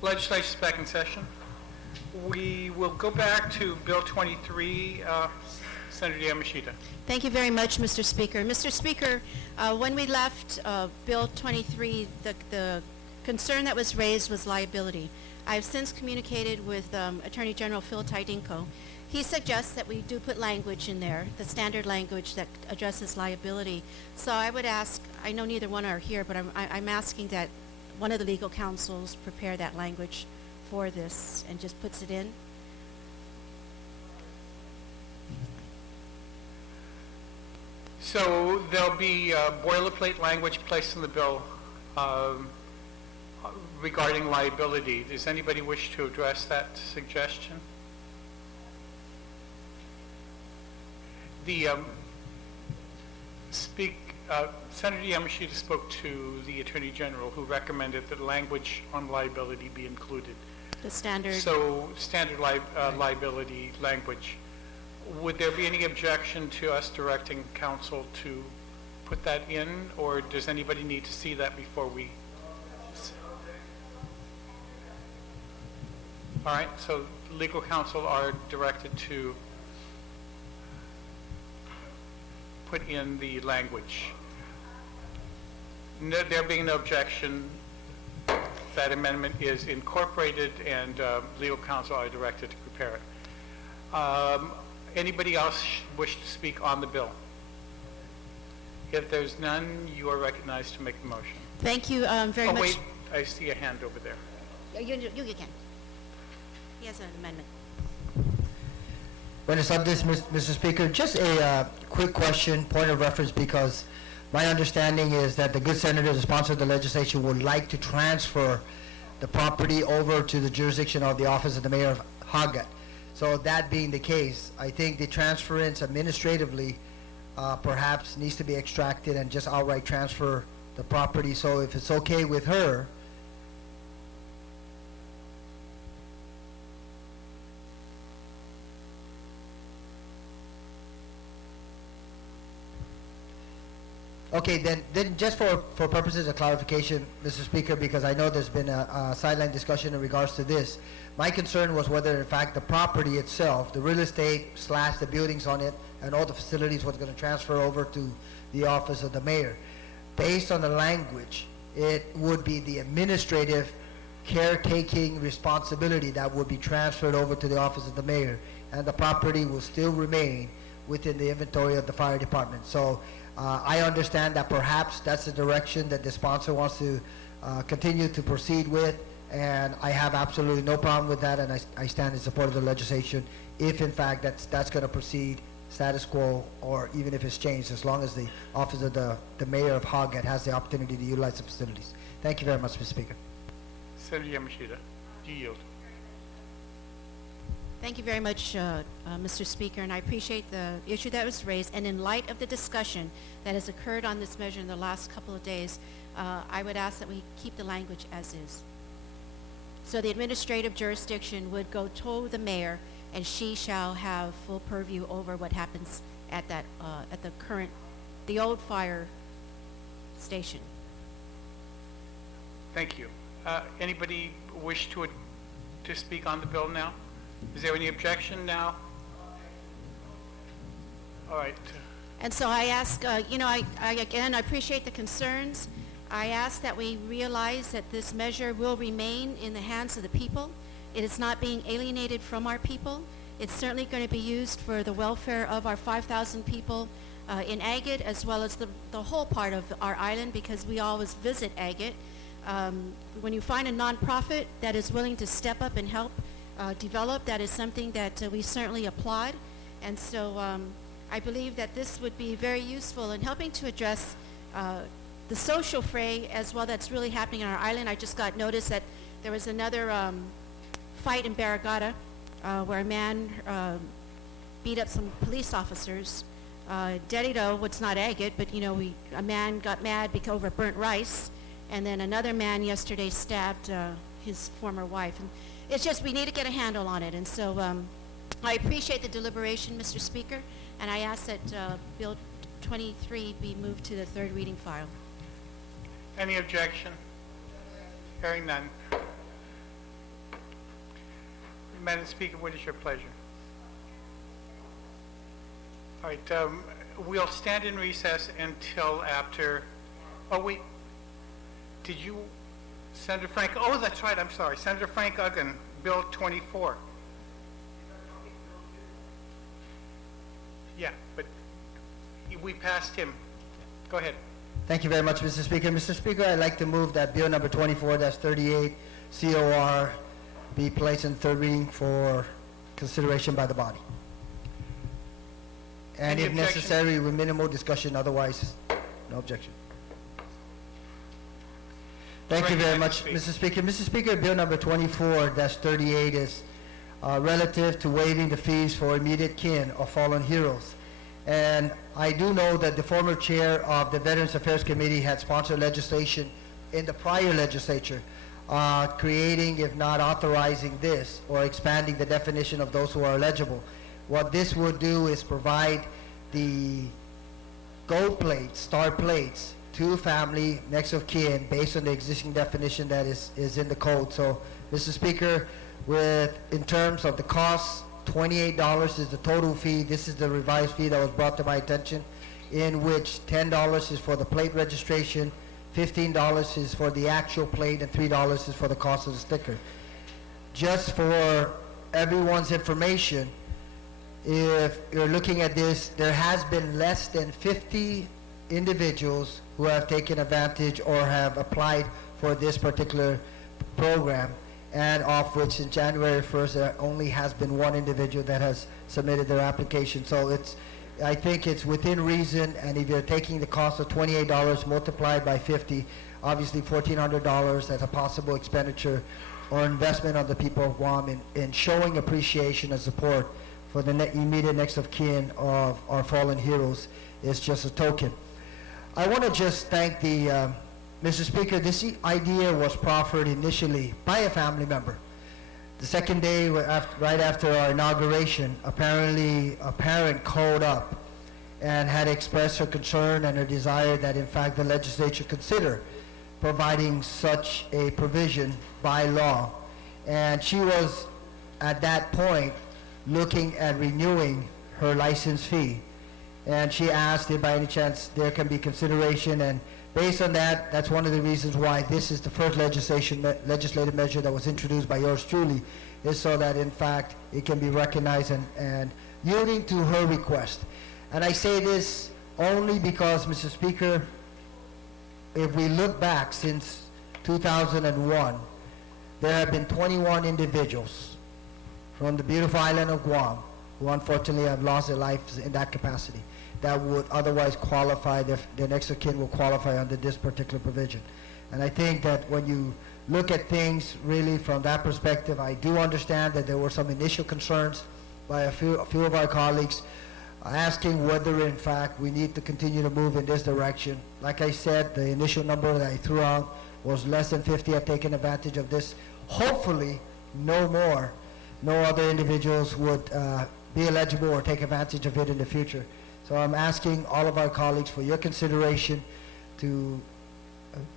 Legislature's back in session. We will go back to Bill 23. Senator Yamashita. Thank you very much, Mr. Speaker. Mr. Speaker, when we left Bill 23, the concern that was raised was liability. I've since communicated with Attorney General Phil Tydinko. He suggests that we do put language in there, the standard language that addresses liability. So I would ask, I know neither one are here, but I'm asking that one of the legal counsels prepare that language for this and just puts it in. So there'll be boilerplate language placed in the bill regarding liability. Does anybody wish to address that suggestion? The Senator Yamashita spoke to the Attorney General, who recommended that language on liability be included. The standard. So standard liability language. Would there be any objection to us directing counsel to put that in, or does anybody need to see that before we? All right, so legal counsel are directed to put in the language. No, there being no objection, that amendment is incorporated, and legal counsel are directed to prepare it. Anybody else wish to speak on the bill? If there's none, you are recognized to make the motion. Thank you very much. Oh, wait, I see a hand over there. You can. He has an amendment. Buenas tardes, Mr. Speaker. Just a quick question, point of reference, because my understanding is that the good senator, the sponsor of the legislation, would like to transfer the property over to the jurisdiction of the office of the mayor of Hagat. So that being the case, I think the transference administratively perhaps needs to be extracted and just outright transfer the property. So if it's okay with her, okay, then just for purposes of clarification, Mr. Speaker, because I know there's been a sideline discussion in regards to this. My concern was whether, in fact, the property itself, the real estate / the buildings on it, and all the facilities was going to transfer over to the office of the mayor. Based on the language, it would be the administrative caretaking responsibility that would be transferred over to the office of the mayor, and the property will still remain within the inventory of the fire department. So I understand that perhaps that's the direction that the sponsor wants to continue to proceed with, and I have absolutely no problem with that, and I stand in support of the legislation if in fact that's going to proceed status quo, or even if it's changed, as long as the office of the mayor of Hagat has the opportunity to utilize the facilities. Thank you very much, Mr. Speaker. Senator Yamashita, do you yield? Thank you very much, Mr. Speaker, and I appreciate the issue that was raised. And in light of the discussion that has occurred on this measure in the last couple of days, I would ask that we keep the language as is. So the administrative jurisdiction would go to the mayor, and she shall have full purview over what happens at that at the old fire station. Thank you. Anybody wish to speak on the bill now? Is there any objection now? All right. And so I ask, I appreciate the concerns. I ask that we realize that this measure will remain in the hands of the people. It is not being alienated from our people. It's certainly going to be used for the welfare of our 5,000 people in Agate, as well as the whole part of our island, because we always visit Agate. When you find a nonprofit that is willing to step up and help develop, that is something that we certainly applaud. And so I believe that this would be very useful in helping to address the social fray as well that's really happening on our island. I just got notice that there was another fight in Barragata where a man beat up some police officers. Derrida, what's not agate, but a man got mad because over burnt rice, and then another man yesterday stabbed his former wife. And it's just, we need to get a handle on it. And so I appreciate the deliberation, Mr. Speaker, and I ask that Bill 23 be moved to the third reading file. Any objection? Hearing none. Madam Speaker, what is your pleasure? All right, we'll stand in recess until after, oh wait, did you, Senator Frank, oh, that's right, I'm sorry, Senator Frank Uggan, Bill 24. Yeah, but we passed him. Go ahead. Thank you very much, Mr. Speaker. Mr. Speaker, I'd like to move that Bill number 24-38, COR, be placed in third reading for consideration by the body. And Any if objection? necessary, with minimal discussion, otherwise, no objection. Thank you very much, Recognized to Mr. Speaker. Mr. Speaker, Bill number 24-38 is relative to waiving the fees for immediate kin of fallen heroes. And I do know that the former chair of the Veterans Affairs Committee had sponsored legislation in the prior legislature creating, if not authorizing this, or expanding the definition of those who are eligible. What this would do is provide the gold plates, star plates, to family next of kin based on the existing definition that is in the code. So, Mr. Speaker, in terms of the cost, $28 is the total fee. This is the revised fee that was brought to my attention, in which $10 is for the plate registration, $15 is for the actual plate, and $3 is for the cost of the sticker. Just for everyone's information, if you're looking at this, there has been less than 50 individuals who have taken advantage or have applied for this particular program, and of which in January 1st there only has been one individual that has submitted their application. So I think it's within reason, and if you're taking the cost of $28 multiplied by 50, obviously $1,400 as a possible expenditure or investment on the people of Guam in showing appreciation and support for the immediate next of kin of our fallen heroes is just a token. I want to just thank Mr. Speaker, this idea was proffered initially by a family member. The second day, right after our inauguration, apparently a parent called up and had expressed her concern and her desire that in fact the legislature consider providing such a provision by law. And she was at that point looking at renewing her license fee. And she asked if by any chance there can be consideration, and based on that, that's one of the reasons why this is the first legislative measure that was introduced by yours truly, is so that in fact it can be recognized and yielding to her request. And I say this only because, Mr. Speaker, if we look back since 2001, there have been 21 individuals from the beautiful island of Guam who unfortunately have lost their lives in that capacity, that would otherwise qualify, their next of kin will qualify under this particular provision. And I think that when you look at things really from that perspective, I do understand that there were some initial concerns by a few of our colleagues asking whether in fact we need to continue to move in this direction. Like I said, the initial number that I threw out was less than 50 have taken advantage of this. Hopefully, no other individuals would be eligible or take advantage of it in the future. So I'm asking all of our colleagues for your consideration to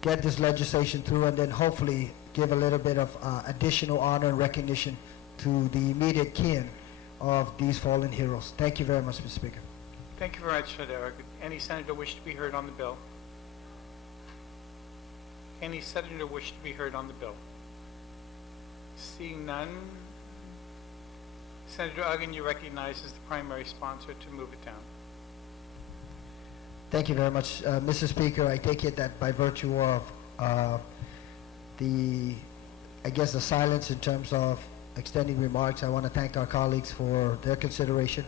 get this legislation through, and then hopefully give a little bit of additional honor and recognition to the immediate kin of these fallen heroes. Thank you very much, Mr. Speaker. Thank you very much, Senator. Any senator wish to be heard on the bill? Any senator wish to be heard on the bill? Seeing none, Senator Uggan, you recognize as the primary sponsor to move it down. Thank you very much, Mr. Speaker. I take it that by virtue of the silence in terms of extending remarks, I want to thank our colleagues for their consideration,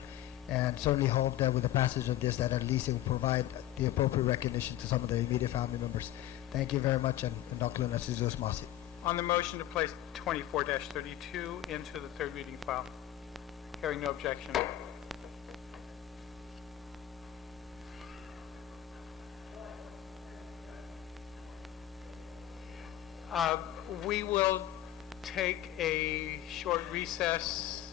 and certainly hope that with the passage of this, that at least it will provide the appropriate recognition to some of the immediate family members. Thank you very much, and Dr. Narciso Masi. On the motion to place 24-32 into the third reading file, hearing no objection. We will take a short recess